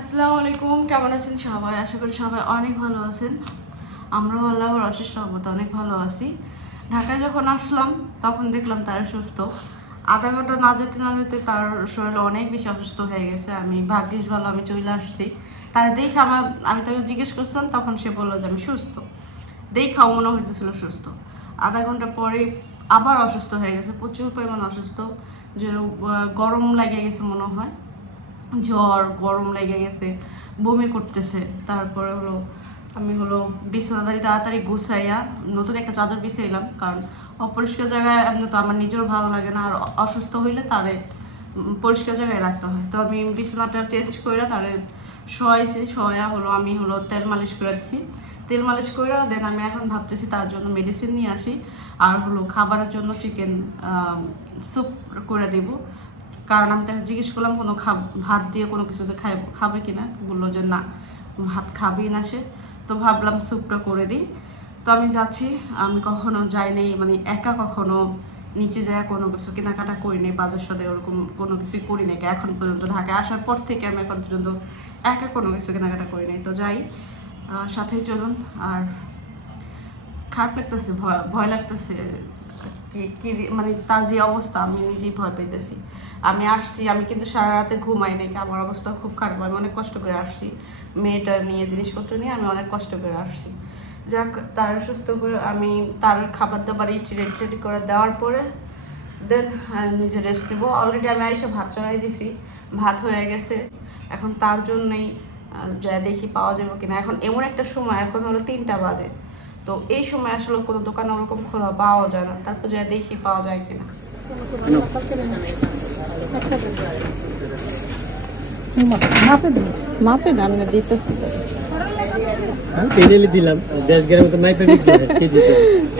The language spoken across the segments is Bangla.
আসসালামু আলাইকুম, কেমন আছেন সবাই? আশা করি সবাই অনেক ভালো আছেন। আমরাও আল্লাহর অশেষ রহমতে অনেক ভালো আছি। ঢাকায় যখন আসলাম তখন দেখলাম তার সুস্থ। আধা ঘন্টা না যেতে না যেতে তার শরীর অনেক বেশি অসুস্থ হয়ে গেছে। আমি ভাগ্যিস ভালো আমি চলে আসছি। তার দেখে আমি তাকে জিজ্ঞেস করছিলাম, তখন সে বললো যে আমি সুস্থ। দেখাও মনে হইতেছিল সুস্থ। আধা ঘন্টা পরে আবার অসুস্থ হয়ে গেছে, প্রচুর পরিমাণ অসুস্থ। যে গরম লেগে গেছে মনে হয়, জ্বর গরম লেগে গেছে, বমি করতেছে। তারপরে আমি বিছানাদারি তাড়াতাড়ি গুছাইয়া নতুন একটা চাদর বিছাইলাম, কারণ অপরিষ্কার জায়গায় এমনি তো আমার নিজেরও ভালো লাগে না, আর অসুস্থ হইলে তারে পরিষ্কার জায়গায় রাখতে হয়। তো আমি বিছানাটা চেঞ্জ করে তারে শোয়া আমি তেল মালিশ করে দিছি। তেল মালিশ করে দেন আমি এখন ভাবতেছি তার জন্য মেডিসিন নিয়ে আসি, আর খাবারের জন্য চিকেন স্যুপ করে দিব। কারণ আমি তাকে জিজ্ঞেস করলাম কোনো ভাত দিয়ে কোনো কিছুতে খাবে কিনা, বললো যে না, ভাত খাবেই না সে। তো ভাবলাম স্যুপটা করে দিই। তো আমি যাচ্ছি। আমি কখনো যাইনি, মানে একা কখনো নিচে যায় কোনো কিছু কেনাকাটা করিনি, বাজার সাথে ওরকম কোনো কিছুই করি নাই এখন পর্যন্ত। ঢাকায় আসার পর থেকে আমি এখন পর্যন্ত একা কোনো কিছু কেনাকাটা করি নাই। তো যাই, সাথেই চলুন। আর খারাপ লাগতেছে, ভয় লাগতেছে, মানে তার যে অবস্থা আমি নিজেই ভয় পেতেছি। আমি আসছি, আমি কিন্তু সারা রাতে ঘুমাই নাকি, আমার অবস্থা খুব খারাপ। আমি অনেক কষ্ট করে আসছি, মেয়েটা নিয়ে জিনিসপত্র নিয়ে আমি অনেক কষ্ট করে আসছি। যাক, তার সুস্থ করে আমি তার খাবার দাবার রেডি করে দেওয়ার পরে দেন নিজে রেস্ট নেবো। অলরেডি আমি আইসা ভাত চড়াই দিছি, ভাত হয়ে গেছে। এখন তার জন্যই যা দেখি পাওয়া যাবে কিনা। এখন এমন একটা সময়, এখন 3টা বাজে, তো এই সময় আসলে কোনো দোকান ওরকম খোলা পাওয়া যায় না। তারপর যা দেখি পাওয়া যায় কিনা। মাপে দাম না দিতেছি দিলাম দেশ গ্রামে তো মাইপে কেজি।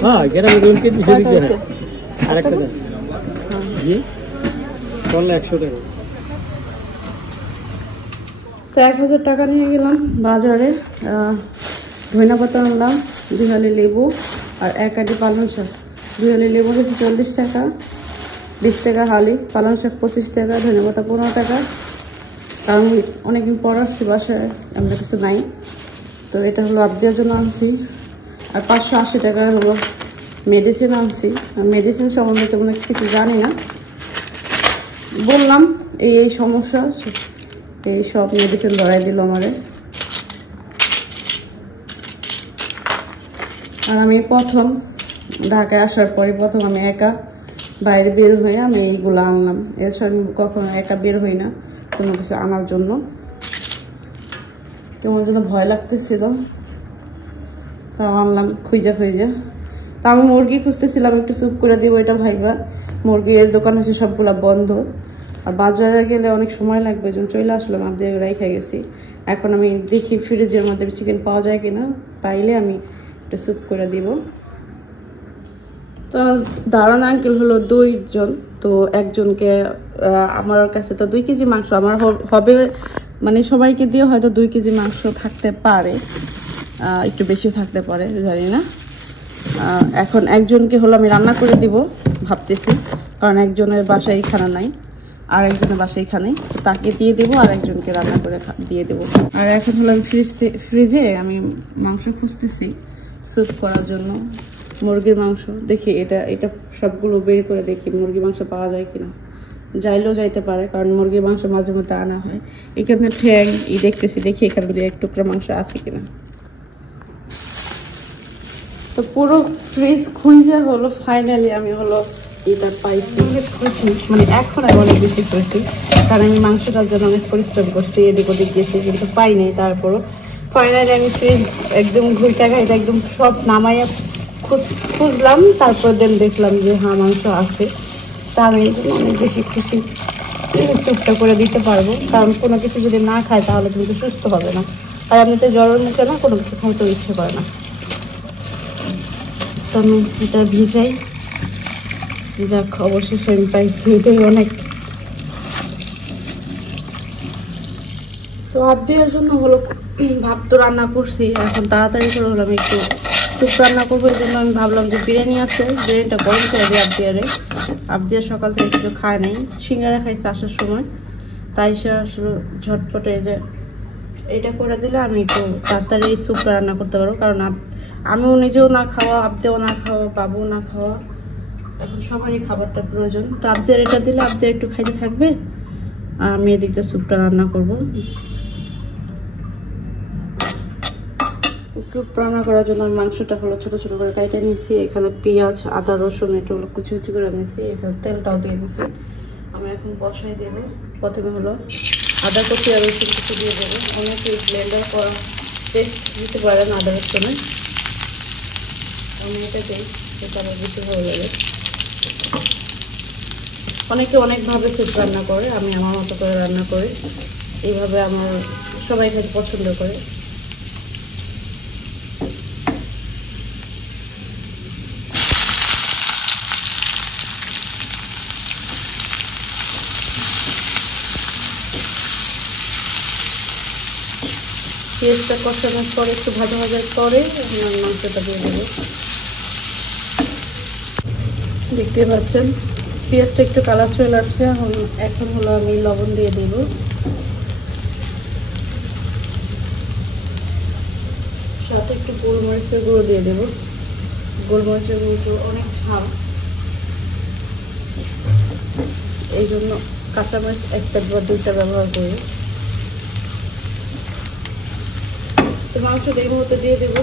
হ্যাঁ, গ্রামে ধরুন কেজি দিতে হয়। আর একটা দেন জি, করলে 100 টাকা। তো 1000 টাকা নিয়ে গেলাম বাজারে। ধনিয়া পাতা আনলাম, 2 হালি লেবু, আর 1 আটি পালং শাক। 2 হালি লেবু হচ্ছে 40 টাকা, 20 টাকা হালি। পালং শাক 25 টাকা, ধনিয়া পাতা 15 টাকা। কারণ অনেকদিন পর আসছি বাসায়, আমাদের কিছু নাই। তো এটা আবদিয়ার জন্য আনছি। আর 580 টাকা মেডিসিন আনছি। মেডিসিন সম্বন্ধে তেমন কিছু জানি না, বললাম এই সমস্যা, এই সব মেডিসিন ধরাই দিল আমারে। আর আমি প্রথম ঢাকায় আসার পরে প্রথম আমি একা বাইরে বের হয়ে আমি এইগুলো আনলাম। এর সঙ্গে কখনো একা বের হই না কোনো কিছু আনার জন্য। কেমন যেন ভয় লাগতেছিল, তাও আনলাম খুঁজা। তা আমি মুরগি খুঁজতেছিলাম, একটু স্যুপ করে দিব এটা ভাইবা। মুরগির দোকান হচ্ছে সবগুলা বন্ধ, আর বাজারে গেলে অনেক সময় লাগবে, যখন চলে আসলাম আপনি রেখে গেছি। এখন আমি দেখি ফ্রিজের মধ্যে চিকেন পাওয়া যায় কিনা, পাইলে আমি একটু স্যুপ করে দিব। তো দাঁড়ান আঙ্কেল 2 জন। তো একজনকে আমার কাছে তো 2 কেজি মাংস আমার হবে, মানে সবাইকে দিয়ে হয়তো 2 কেজি মাংস থাকতে পারে, একটু বেশি থাকতে পারে, জানি না। এখন একজনকে আমি রান্না করে দিব ভাবতেছি, কারণ একজনের বাসায় খানা নাই, আর একজনের বাসায় খানে, তাকে দিয়ে দেবো, আর একজনকে রান্না করে দিয়ে দেবো। আর এখন আমি ফ্রিজে আমি মাংস খুঁজতেছি স্যুপ করার জন্য, মুরগির মাংস। দেখি এটা সবগুলো বের করে দেখি মুরগির মাংস পাওয়া যায় কিনা। যাইলেও যাইতে পারে, কারণ মুরগির মাংস মাঝে মধ্যে আনা হয়। এখানে ঠ্যাং দেখতেছি, দেখি এখানে 1 টুকরা মাংস আছে কিনা। তো পুরো ফ্রিজ খুঁজে ফাইনালি আমি এটা পাইছি। খুশি, মানে এখন আমি অনেক বেশি খুশি, কারণ আমি মাংসটার জন্য অনেক পরিশ্রম করছি, এদিক ওদিক গেছি, কিন্তু পাই নাই। তারপরও ফাইনালি আমি ফ্রিজ একদম এটা একদম সব নামাইয়া খুঁজলাম, তারপর দেখলাম যে হ্যাঁ মাংস আছে। তা আমি এই জন্য অনেক বেশি খুশি। স্যুপটা করে দিতে পারবো, কারণ কোনো কিছু যদি না খায় তাহলে কিন্তু সুস্থ হবে না। আর এমনিতে জ্বরের মুখে না কোনো কিছু খাইতেও ইচ্ছে করে না। তো আমি এটা ভিজাই। যাক, অবশেষে আমি পাইছি, এটাই অনেক। তো আবদিয়ার জন্য ভাত তো রান্না করছি, এখন তাড়াতাড়ি করে আমি একটু স্যুপ রান্না করবো। এই জন্য আমি ভাবলাম যে বিরিয়ানি আছে, বিরিয়ানিটা গরম করে দিই আবদিয়ারে। আবদিয়া সকাল থেকে কিছু খায় নাই, সিঙ্গারা খাইছে আসার সময়, তাই সে আসলে ঝটপটে যে এটা করে দিলে আমি একটু তাড়াতাড়ি স্যুপটা রান্না করতে পারবো, কারণ আমিও নিজেও না খাওয়া, আবদেও না খাওয়া, বাবুও না খাওয়া, এখন সবারই খাবারটা প্রয়োজন। তো আবদের এটা দিলে আবদের একটু খাইতে থাকবে, আর আমি এদিকটা স্যুপটা রান্না করবো। স্যুপ রান্না করার জন্য আমি মাংসটা হলো ছোট ছোট করে কাটে নিয়েছি। এখানে পেঁয়াজ, আদা, রসুন এটা হলো কুচি কুচি করে নিয়েছি। এখানে তেলটাও দিয়ে দিয়েছি। আমি এখন বসাই দেবো। প্রথমে হলো আদা কুচি আর রসুন কুচি দিয়ে দেবো। অনেকে ব্লেন্ডার করা টেস্ট দিতে পারেন আদা রসুনে, আমি এটা দিই, সেটা আমার বেশি ভালো লাগে। অনেকে অনেকভাবে স্যুপ রান্না করে, আমি আমার মতো করে রান্না করি। এইভাবে আমার সবাই খেতে পছন্দ করে। পেঁয়াজটা কষানোর পরে একটু ভাজা ভাজার পরে আমি মাংসটা দিয়ে দেবো। দেখতে পাচ্ছেন পেঁয়াজটা একটু কালার চলে আসছে। এখন হলো আমি লবণ দিয়ে দেব। সাথে একটু গোলমরিচের গুঁড়ো দিয়ে দেব। গোলমরিচের গুঁড়ো অনেক ঝাল, এই জন্য কাঁচামরিচ একটা বা দুইটা ব্যবহার করি। তো মাংসটা এই মুহূর্তে দিয়ে দেব।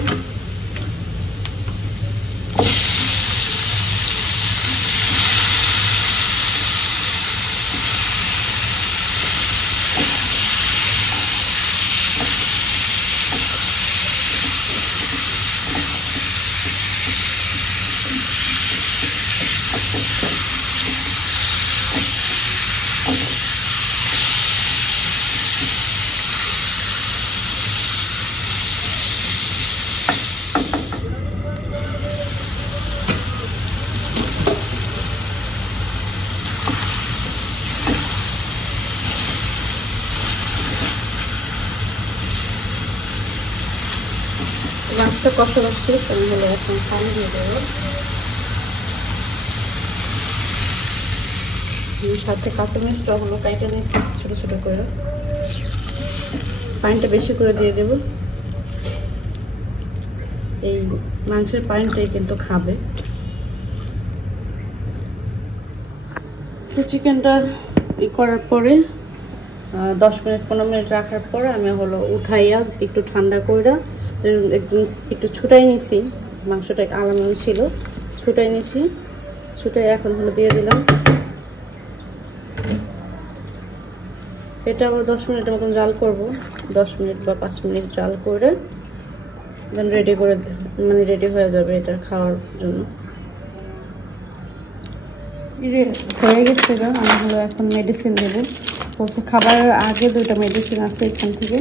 মাছটা কষা রাখছি, আমি হলো এখন পানি দিয়ে দেবো। সাথে কাঁচামরিচটা হলো কাইটা নিয়েছি ছোটো ছোটো করে। পানিটা বেশি করে দিয়ে দেব। এই মাংসের পানিটাই কিন্তু খাবে। তো চিকেনটা করার পরে 10 মিনিট 15 মিনিট রাখার পরে আমি হলো উঠাইয়া একটু ঠান্ডা করে একদম একটু ছুটাই নিয়েছি। মাংসটা আলাদা ছিল, ছুটাই নিয়েছি। ছুটাই এখন হলো দিয়ে দিলাম। এটা আবার 10 মিনিটের মতন জাল করব। 10 মিনিট বা 5 মিনিট জাল করে দেন রেডি করে, মানে রেডি হয়ে যাবে এটা খাওয়ার জন্য। হয়ে গেছে। আমি হলো এখন মেডিসিন দেবো। বলতে খাবারের আগে 2টা মেডিসিন আছে, এখান থেকে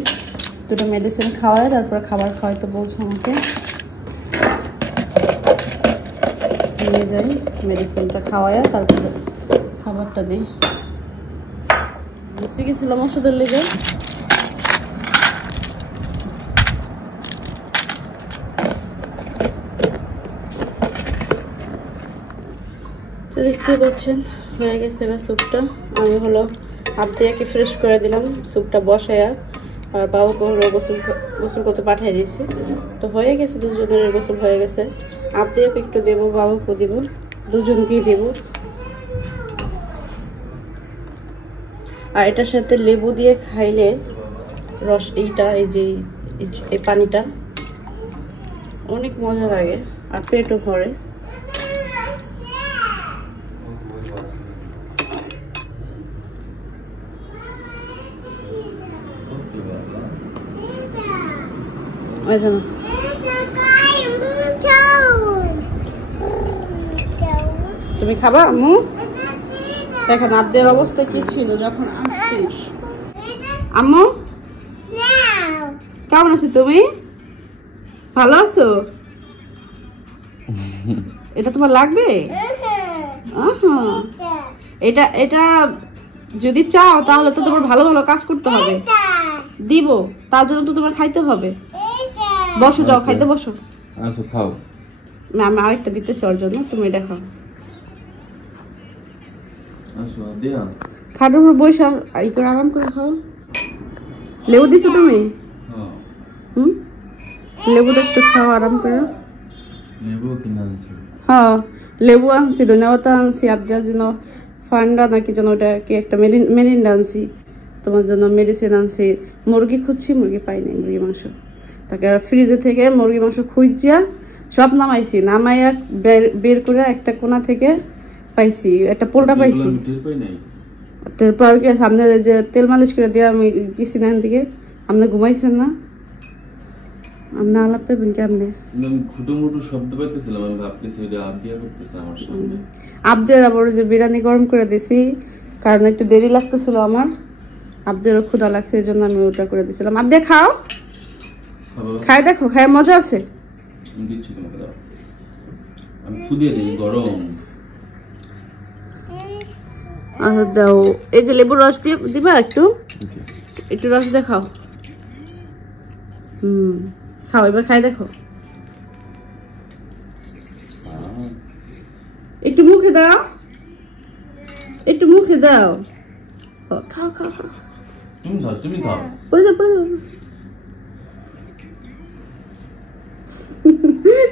2টা মেডিসিন খাওয়ায় তারপর খাবার খাওয়াইতে বলছে আমাকে। নিয়ে যাই মেডিসিনটা খাওয়ায়, তারপরে খাবারটা দিই। বেঁচে গেছিলাম ওষুধের লেগে। তো দেখতে পাচ্ছেন হয়ে গেছে স্যুপটা। আমি হলো আবদিয়াকে ফ্রেশ করে দিলাম স্যুপটা বসায়া, আর বাবুকে হলো গোসল করতে পাঠিয়ে দিয়েছি। তো হয়ে গেছে, দুজনের গোসল হয়ে গেছে। আবদিয়াকে একটু দেবো, বাবুকে দেব, দুজনকেই দেব। আর এটার সাথে লেবু দিয়ে খাইলে রস, এইটা এই যে এই পানিটা অনেক মজা লাগে আর পেটও ভরে। তুমি খাবা আম্মু? দেখেন আবদের অবস্থা কি ছিল যখন আসছিস। আম্মু কেমন আছো তুমি? ভালো আছো? এটা তোমার লাগবে? এটা এটা যদি চাও তাহলে তো তোমার ভালো ভালো কাজ করতে হবে। দিব, তার জন্য তো তোমার খাইতে হবে। বসো, যাও খাইতে বসো। আচ্ছা খাও। আমি আরেকটা দিতেছি ওর জন্য, তুমি এটা খাও। আচ্ছা দিয়া খাটের উপর বসে এই করে আরাম করে খাও। লেবু দিছো তুমি? লেবুটা একটু খাও আরাম করে। লেবু কিনে আনছি। হ্যাঁ লেবু আনছি, ধন্যবাদ আনছি, আপনার জন্য ফান্ডা নাকি যেন ওটা কি একটা মেরিন্ডা আনছি, তোমার জন্য মেডিসিন আনছি। মুরগি খুঁজছি, মুরগি পাইনি, মুরগি মাংস। তাকে ফ্রিজে থেকে মুরগি মাংস খুঁজিয়া সব নামাইছি, নামাইয়া বের করে একটা কোনা থেকে পাইছি, একটা পোলটা পাইছি। তারপর কি আপনার যে তেল মালিশ করে দিয়ে আমি গেছি না দিকে, আপনি ঘুমাইছেন না? আপনি আলাপ পেবেন কি? আপনি খুটুমুটু শব্দ পাইতেছিলাম, আমি ভাবতেছি এটা আবদিয়া করতেছে আমার সামনে। আবদের আবার যে বিরিয়ানি গরম করে দিছি, কারণ একটু দেরি লাগতেছিল আমার, আবদেরও ক্ষুধা লাগছে, এই জন্য আমি ওটা করে দিছিলাম। আবদে খাও, খাই দেখো, খাই মজা আছে। দিচ্ছি তোমাকে, দাও আমি খুদিয়ে দিই, গরম। আচ্ছা দাও, এই যে লেবুর রস দিয়ে দিবা, একটু একটু রস দিয়ে খাও। খাও, এবার খাই দেখো, একটু মুখে দাও, একটু মুখে দাও, খাও খাও খাও। তুমি খাও, তুমি খাও। পড়ে যাও, পড়ে যাও।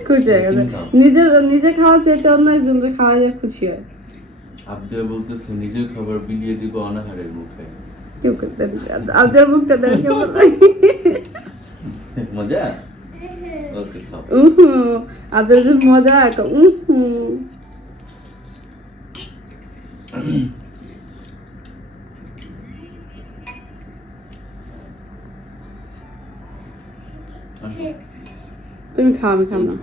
খুশি হয়ে গেছে, নিজে খাওয়ার চাইতে অন্য একজনকে খাওয়া যায় খুশি হয়। আবদে বলতেছে নিজের খাবার বিলিয়ে দিব অনাহারের মুখে। কেউ করতে আবদের মুখটা দেখে মজা। ওকে খাও। আবদের যে মজা, তুমি খাও, আমি খাও না।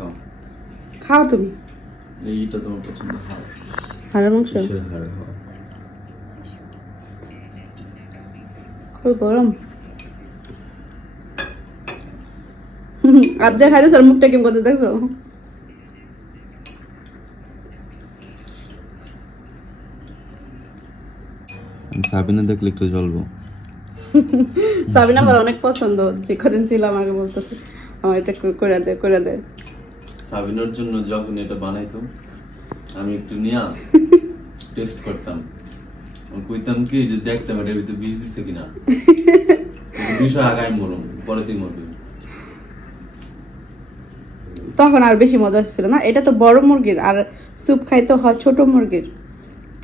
খাও তুমি, এইটা তোমার পছন্দ। হাড়ের মাংস খুব গরম। আবদে খাইতে স্যার মুখটা কেমন করতে দেখছো? সাবিনা দেখলে একটু জ্বলবো। সাবিনা আমার অনেক পছন্দ, যে কদিন ছিল আমাকে বলতেছে আমার এটা করে দে, করে দে। সাবিনার জন্য যখন এটা বানাইতো আমি একটু নিয়া টেস্ট করতাম, কইতাম কি যে দেখতাম এটার ভিতরে বিষ দিচ্ছে কিনা। বিষয় আগায় মরম, পরেতেই মরবে। তখন আর বেশি মজা ছিল না। এটা তো বড় মুরগির, আর স্যুপ খাইতে হয় ছোট মুরগির।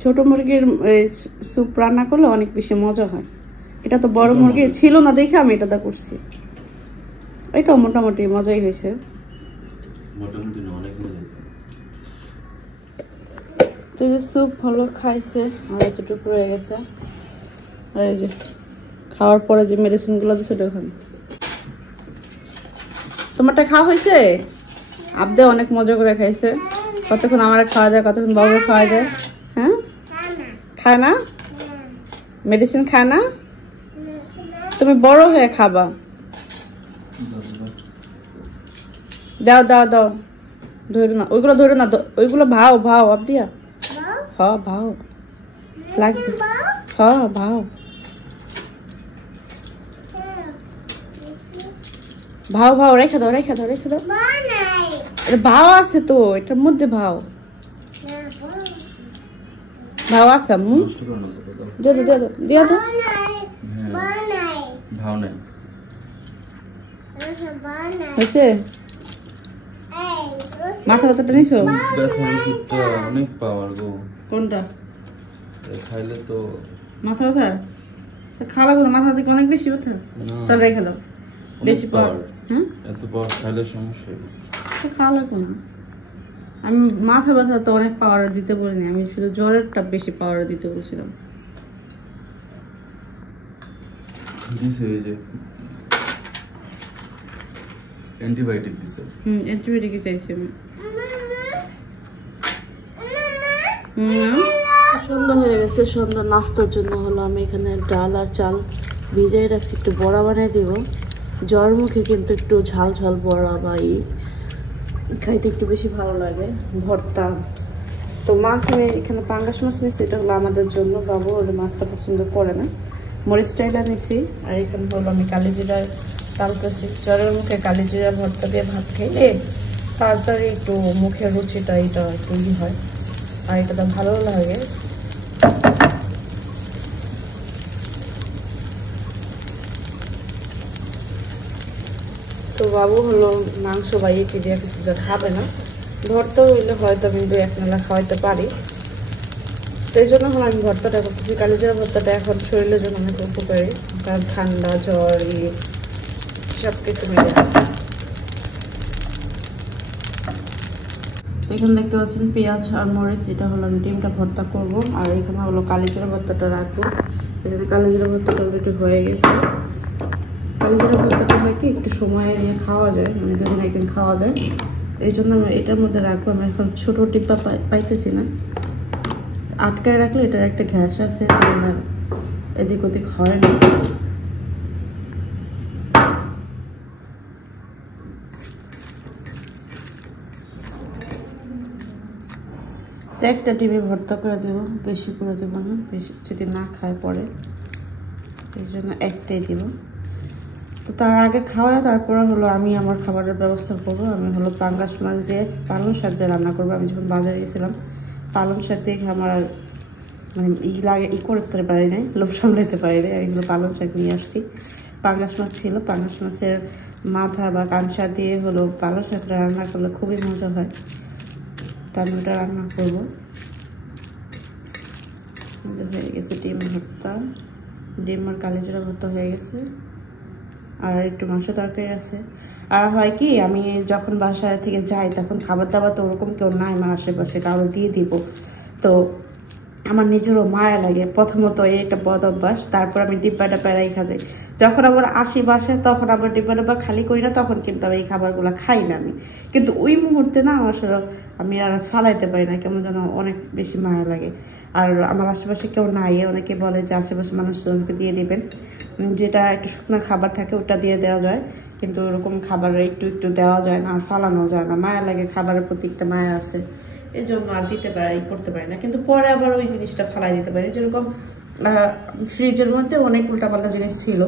ছোট মুরগির স্যুপ রান্না করলে অনেক বেশি মজা হয়। এটা তো বড় মুরগি ছিল না দেখে আমি এটা করছি। এটাও মোটামুটি মজাই হয়েছে, মোটামুটি না, অনেক মজা হয়েছে। তো এই যে স্যুপ ভালো খাইছে, আর এতটুকু রয়ে গেছে। আর এই যে খাওয়ার পরে যে মেডিসিন গুলো দিচ্ছে ওটা ওখানে। তোমারটা খাওয়া হয়েছে? আবদে অনেক মজা করে খাইছে। কতক্ষণ আমার খাওয়া যায়, কতক্ষণ বাবুর খাওয়া যায়। হ্যাঁ, খায় না? মেডিসিন খায় না? তুমি বড় হয়ে খাবা। দাও দাও দাও, ধরো না ওইগুলো, ধরো না ওইগুলো। ভাও ভাও আবদিয়া, হ ভাও লাগবে, হ ভাও ভাও ভাও। রেখে দাও, রেখে দাও, রেখে দাও। ভাও আছে তো এটার মধ্যে, ভাও ভাও আছে। দিয়ে দাও, দিয়ে দাও, দিয়ে দাও। ভাও নাই হয়েছে? মাথা ব্যথাটা নিছো? অনেক পাওয়ার গো। কোনটা খাইলে তো মাথা ব্যথা? খাওয়া লাগবে না, মাথা থেকে অনেক বেশি ব্যথা। তাহলে রেখে দাও, বেশি পাওয়ার। হ্যাঁ, এত পাওয়ার খাইলে সমস্যা। খাওয়া লাগবে না। আমি মাথা ব্যথা তো অনেক পাওয়ার দিতে বলিনি, আমি শুধু জ্বরেরটা বেশি পাওয়ার দিতে বলছিলাম। দিছে এই যে অ্যান্টিবায়োটিক দিছে। অ্যান্টিবায়োটিক চাইছি আমি। সন্ধ্যা হয়ে গেছে, সন্ধ্যা নাস্তার জন্য হলো আমি এখানে ডাল আর চাল ভিজাই রাখছি, একটু বড়া বানিয়ে দিব। জ্বর মুখে কিন্তু একটু ঝাল ঝাল বড়া বা খাইতে একটু বেশি ভালো লাগে। ভর্তা তো মাছ আমি এখানে পাঙ্গাস মাছ নিয়েছি, এটা হলো আমাদের জন্য। বাবু ওদের মাছটা পছন্দ করে না, মরিচ স্টাইলা নিয়েছি। আর এখানে হলো আমি কালিজিরার তালতেছি। জ্বরের মুখে কালিজিরা ভর্তা দিয়ে ভাত খেলে তাড়াতাড়ি একটু মুখের রুচিটা এটা একটু হয়, আর এটা ভালো লাগে। তো বাবু হলো মাংস বা ইয়ে দিয়ে কিছু খাবে না, ভর্তা হইলে হয়তো আমি 2-1 নালা খাওয়াইতে পারি। তো এই জন্য হলো আমি ভর্তাটা করতেছি। কালিজিরা ভর্তাটা এখন শরীরের জন্য অনেক উপকারী, কারণ ঠান্ডা জ্বর সব কিছু মিলে। এখানে দেখতে পাচ্ছেন পেঁয়াজ আর মরিচ, এটা হলো আমি ডিমটা ভর্তা করব। আর এখানে হলো কালিজিরা ভর্তাটা রাখবো। এখানে কালিজিরা ভর্তাটা অলরেডি হয়ে গেছে। কালিজিরা ভর্তাটা হয় কি একটু সময় নিয়ে খাওয়া যায়, মানে যখন একদিন খাওয়া যায়, এই জন্য আমি এটার মধ্যে রাখবো। আমি এখন ছোট টিপা পাইতেছি না, আটকায় রাখলে এটার একটা ঘ্যাস আছে, এদিক ওদিক হয় না। তো একটা ডিমে ভর্তা করে দেবো, বেশি করে দেবো না, বেশি যদি না খায় পরে, এই জন্য একটাই দিব। তো তার আগে খাওয়ায় তারপরে হলো আমি আমার খাবারের ব্যবস্থা করবো। আমি হলো পাঙ্গাস মাছ দিয়ে পালং শাক দিয়ে রান্না করবো। আমি যখন বাজারে গেছিলাম পালং শাক দিয়ে আমার মানে করতে পারি নাই, লোভ সামলাইতে পারি নাই। আমি হলো পালং শাক নিয়ে আসছি, পাঙ্গাস মাছ ছিল, পাঙ্গাস মাছের মাথা বা কানসা দিয়ে হলো পালং শাকটা রান্না করলে খুবই মজা হয়। আমি ওটা রান্না করবো। হয়ে গেছে ডিম ভর্তা, ডিম আর কালিজিরা ভর্তা হয়ে গেছে, আর একটু মাংস তরকারি আছে। আর হয় কি আমি যখন বাসায় থেকে যাই তখন খাবার দাবার তো ওরকম কেউ নাই আমার আশেপাশে, তাহলে দিয়ে দিব। তো আমার নিজেরও মায়া লাগে, প্রথমত এই একটা বদ অভ্যাস। তারপর আমি ডিব্বা ডাব্বা রেখা যাই, যখন আবার আসি বাসায় তখন আবার ডিব্বা ডাব্বা খালি করি না, তখন কিন্তু এই খাবারগুলো খাই না আমি। কিন্তু ওই মুহূর্তে না আসলে আমি আর ফালাইতে পারি না, কেমন যেন অনেক বেশি মায়া লাগে। আর আমার আশেপাশে কেউ নাই, অনেকে বলে যে আশেপাশে মানুষজনকে দিয়ে দিবেন, যেটা একটু শুকনো খাবার থাকে ওটা দিয়ে দেওয়া যায়, কিন্তু ওরকম খাবার একটু একটু দেওয়া যায় না, আর ফালানো যায় না, মায়া লাগে, খাবারের প্রতি একটা মায়া আছে, এই জন্য আর দিতে পারি, করতে পারি না। কিন্তু পরে আবার ওই জিনিসটা ফালাই দিতে পারি। যেরকম ফ্রিজের মধ্যে অনেক উল্টাপাল্টা জিনিস ছিল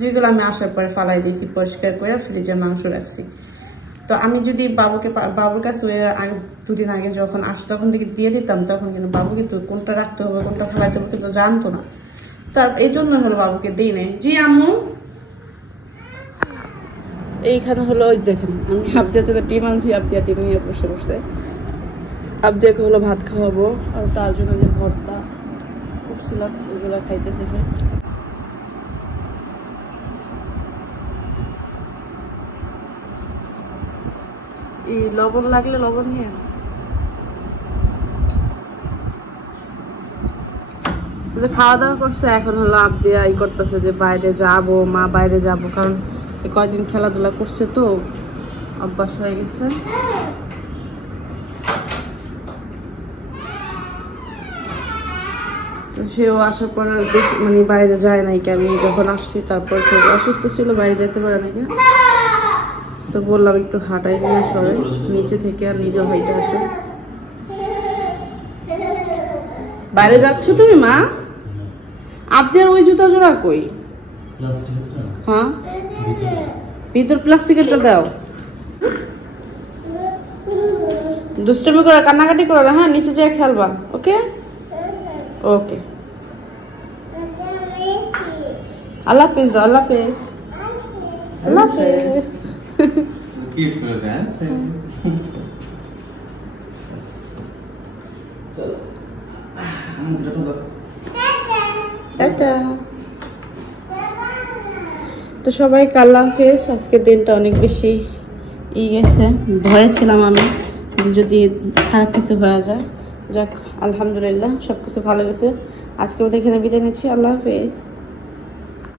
যেগুলো আমি আসার পরে ফালাই দিয়েছি, পরিষ্কার করে ফ্রিজে মাংস রাখছি। তো আমি যদি বাবুর কাছে 2 দিন আগে যখন আসতো তখন থেকে দিয়ে দিতাম, তখন কিন্তু বাবু কিন্তু কোনটা রাখতে হবে কোনটা ফেলাইতে হবে কিন্তু জানতো না। তার এই জন্য হলো বাবুকে দিই নাই। জি আম্মু, এইখানে হলো ওই দেখেন আমি আবদিয়া থেকে ডিম আনছি, আবদিয়া ডিম নিয়ে বসে বসে। আবদিয়াকে হলো ভাত খাওয়াবো, আর তার জন্য যে ভর্তা উঠছিলাম ওইগুলো খাইতেছে সে। এই লবণ লাগলে লবণ নিয়ে খাওয়া দাওয়া করছে। এখন হলো আবদিয়া ই করতেছে যে বাইরে যাবো, মা বাইরে যাবো, কারণ কয়েকদিন খেলাধুলা করছে তো অভ্যাস হয়ে গেছে। তো সেও আসার পর মানে বাইরে যায় নাই, আমি যখন আসছি তারপর অসুস্থ ছিল, বাইরে যেতে পারে নাকি, তো বললাম একটু হাঁটাই নিয়ে সরে নিচে থেকে, আর নিজে হাইটে আসো। বাইরে যাচ্ছ তুমি মা? আপনার ওই জুতা জোড়া কই? হ্যাঁ ভিতর প্লাস্টিকেরটা দাও। দুষ্টমি করে কান্নাকাটি করো না, হ্যাঁ নিচে যেয়ে খেলবা। ওকে ওকে, আল্লাহ হাফেজ দাও, আল্লাহ হাফেজ, আল্লাহ হাফেজ। তো সবাইকে আল্লাহ হাফেজ। আজকের দিনটা অনেক বেশি গেছে, ভয়ে ছিলাম আমি যদি খারাপ কিছু হয়ে যায়। যাক আলহামদুলিল্লাহ সবকিছু ভালো গেছে। আজকে ওদের এখানে বিদায় নিচ্ছি, আল্লাহ হাফেজ।